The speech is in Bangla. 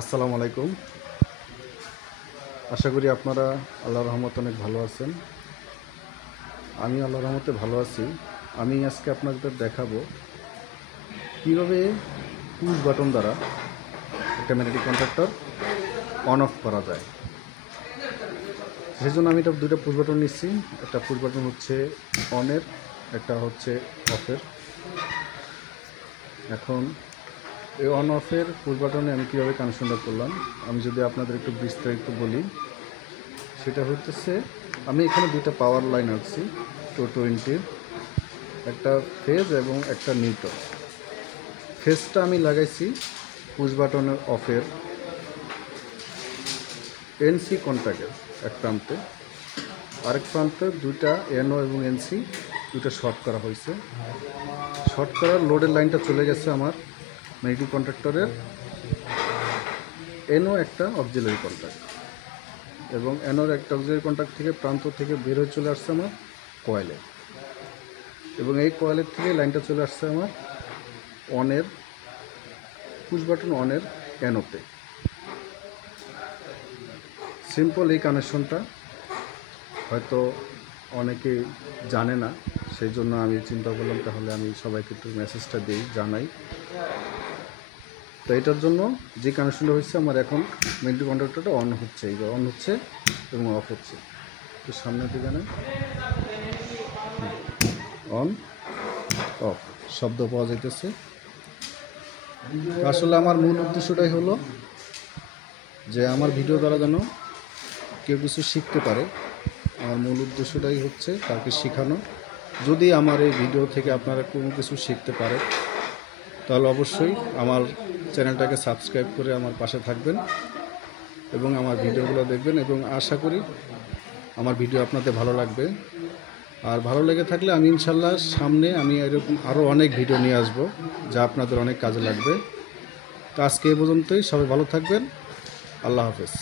আসসালামু আলাইকুম। আশা করি আপনারা আল্লাহর রহমতে অনেক ভালো আছেন। আমি আল্লাহর রহমতে ভালো আছি। আমি আজকে আপনাদের দেখাবো কীভাবে পুশ বাটন দ্বারা একটা ম্যাগনেটিক কন্ট্যাক্টর অন অফ করা যায়। সেই জন্য আমি এটা দুটো পুশ বাটন নিচ্ছি। একটা পুশ বাটন হচ্ছে অনের, একটা হচ্ছে অফের। এখন এই অন অফের পুশ বাটনে আমি কীভাবে কানেকশনটা করলাম আমি যদি আপনাদের একটু বিস্তারিত বলি, সেটা হচ্ছে আমি এখানে দুটো পাওয়ার লাইন আনছি 220, একটা ফেজ এবং একটা নিউট্রাল। ফেজটা আমি লাগাইছি পুশ বাটনের অফের এনসি কন্ট্যাক্টের এক প্রান্তে, আরেক প্রান্তে দুইটা এনও এবং এনসি দুটো শর্ট করা হয়েছে। শর্ট করার লোডের লাইনটা চলে গেছে আমার ম্যাগনেটিক কন্ট্যাক্টরের এনও একটা অক্সিলারি কন্ট্যাক্ট, এবং এনওর একটা অক্সিলারি কন্ট্যাক্ট থেকে প্রান্ত থেকে বের হয়ে চলে আসছে আমার কয়েলে, এবং এই কয়েলের থেকে লাইনটা চলে আসছে আমার অনের পুশ বাটন অনের এনওতে। সিম্পল এই কানেকশনটা হয়তো অনেকে জানে না, সেই জন্য আমি চিন্তা করলাম তাহলে আমি সবাইকে একটু মেসেজটা দিই, জানাই। তো এটার জন্য যে কানেকশনটা হচ্ছে আমার এখন ম্যাগনেটিক কন্ট্যাক্টরটা অন হচ্ছে, এই অন হচ্ছে এবং অফ হচ্ছে। তো সামনের দিকে অন অফ শব্দ পাওয়া যাইতেছে। আসলে আমার মূল উদ্দেশ্যটাই হলো যে আমার ভিডিও দ্বারা যেন কেউ কিছু শিখতে পারে। আমার মূল উদ্দেশ্যটাই হচ্ছে কাউকে শেখানো। যদি আমার এই ভিডিও থেকে আপনারা কোনো কিছু শিখতে পারে তাহলে অবশ্যই আমার চ্যানেলটাকে সাবস্ক্রাইব করে আমার পাশে থাকবেন এবং আমার ভিডিওগুলো দেখবেন, এবং আশা করি আমার ভিডিও আপনাদের ভালো লাগবে। আর ভালো লেগে থাকলে আমি ইনশাল্লাহ সামনে আমি এরকম আরও অনেক ভিডিও নিয়ে আসব যা আপনাদের অনেক কাজে লাগবে। তো আজকে এই পর্যন্তই, সবাই ভালো থাকবেন। আল্লাহ হাফেজ।